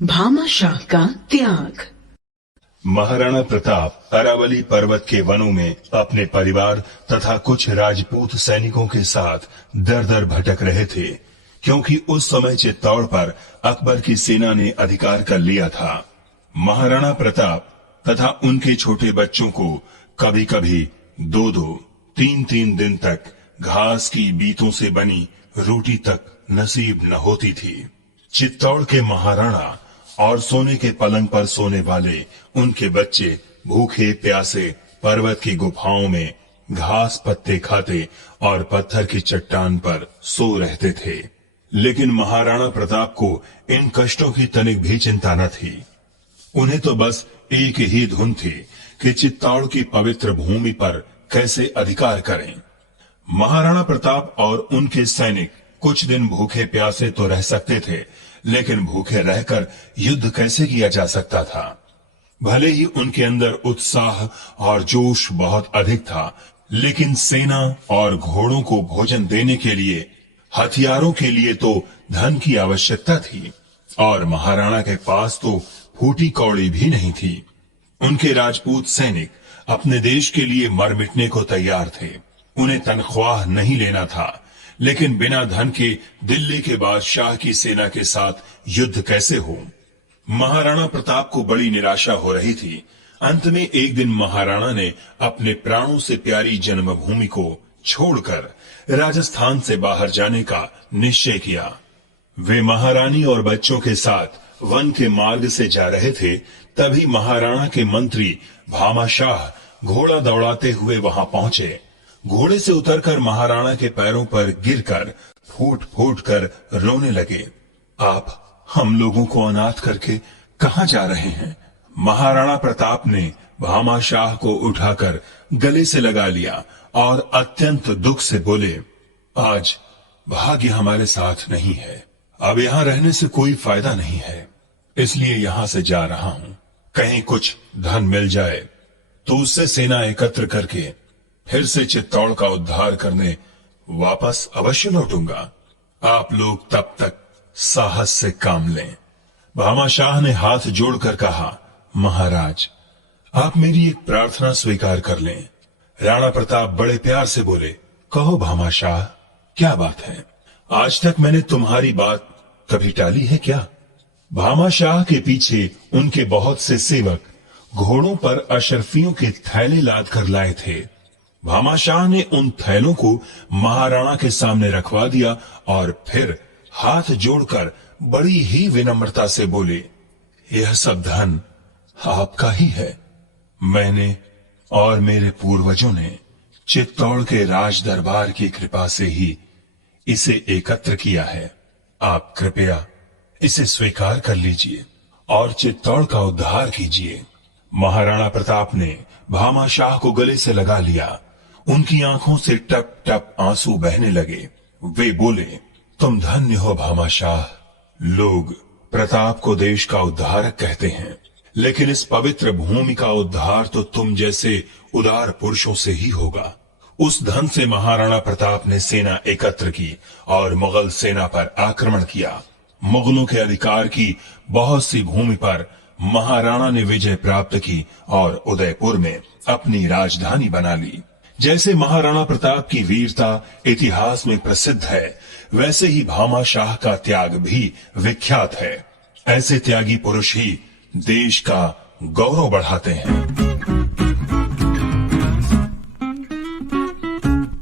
भामाशाह का त्याग। महाराणा प्रताप अरावली पर्वत के वनों में अपने परिवार तथा कुछ राजपूत सैनिकों के साथ दर दर भटक रहे थे, क्योंकि उस समय चित्तौड़ पर अकबर की सेना ने अधिकार कर लिया था। महाराणा प्रताप तथा उनके छोटे बच्चों को कभी कभी 2-2, 3-3 दिन तक घास की बीतों से बनी रोटी तक नसीब न होती थी। चित्तौड़ के महाराणा और सोने के पलंग पर सोने वाले उनके बच्चे भूखे प्यासे पर्वत की गुफाओं में घास पत्ते खाते और पत्थर की चट्टान पर सो रहते थे। लेकिन महाराणा प्रताप को इन कष्टों की तनिक भी चिंता न थी। उन्हें तो बस एक ही धुन थी कि चित्तौड़ की पवित्र भूमि पर कैसे अधिकार करें। महाराणा प्रताप और उनके सैनिक कुछ दिन भूखे प्यासे तो रह सकते थे, लेकिन भूखे रहकर युद्ध कैसे किया जा सकता था। भले ही उनके अंदर उत्साह और जोश बहुत अधिक था, लेकिन सेना और घोड़ों को भोजन देने के लिए, हथियारों के लिए तो धन की आवश्यकता थी, और महाराणा के पास तो फूटी कौड़ी भी नहीं थी। उनके राजपूत सैनिक अपने देश के लिए मर मिटने को तैयार थे। उन्हें तनख्वाह नहीं लेना था, लेकिन बिना धन के दिल्ली के बादशाह की सेना के साथ युद्ध कैसे हो। महाराणा प्रताप को बड़ी निराशा हो रही थी। अंत में एक दिन महाराणा ने अपने प्राणों से प्यारी जन्मभूमि को छोड़कर राजस्थान से बाहर जाने का निश्चय किया। वे महारानी और बच्चों के साथ वन के मार्ग से जा रहे थे, तभी महाराणा के मंत्री भामाशाह घोड़ा दौड़ाते हुए वहां पहुंचे। घोड़े से उतरकर महाराणा के पैरों पर गिरकर फूट फूट कर रोने लगे। आप हम लोगों को अनाथ करके कहां जा रहे हैं? महाराणा प्रताप ने भामाशाह को उठाकर गले से लगा लिया और अत्यंत दुख से बोले, आज भाग्य हमारे साथ नहीं है। अब यहाँ रहने से कोई फायदा नहीं है, इसलिए यहाँ से जा रहा हूँ। कहीं कुछ धन मिल जाए तो उससे सेना एकत्र करके फिर से चित्तौड़ का उद्धार करने वापस अवश्य लौटूंगा। आप लोग तब तक साहस से काम लें। भामाशाह ने हाथ जोड़कर कहा, महाराज, आप मेरी एक प्रार्थना स्वीकार कर लें। राणा प्रताप बड़े प्यार से बोले, कहो भामाशाह, क्या बात है? आज तक मैंने तुम्हारी बात कभी टाली है क्या? भामाशाह के पीछे उनके बहुत से सेवक घोड़ों पर अशरफियों के थैले लाद कर लाए थे। भामाशाह ने उन थैलों को महाराणा के सामने रखवा दिया और फिर हाथ जोड़कर बड़ी ही विनम्रता से बोले, यह सब धन आपका ही है। मैंने और मेरे पूर्वजों ने चित्तौड़ के राज दरबार की कृपा से ही इसे एकत्र किया है। आप कृपया इसे स्वीकार कर लीजिए और चित्तौड़ का उद्धार कीजिए। महाराणा प्रताप ने भामाशाह को गले से लगा लिया। उनकी आंखों से टप टप आंसू बहने लगे। वे बोले, तुम धन्य हो भामाशाह। लोग प्रताप को देश का उद्धारक कहते हैं, लेकिन इस पवित्र भूमि का उद्धार तो तुम जैसे उदार पुरुषों से ही होगा। उस धन से महाराणा प्रताप ने सेना एकत्र की और मुगल सेना पर आक्रमण किया। मुगलों के अधिकार की बहुत सी भूमि पर महाराणा ने विजय प्राप्त की और उदयपुर में अपनी राजधानी बना ली। जैसे महाराणा प्रताप की वीरता इतिहास में प्रसिद्ध है, वैसे ही भामाशाह का त्याग भी विख्यात है। ऐसे त्यागी पुरुष ही देश का गौरव बढ़ाते हैं।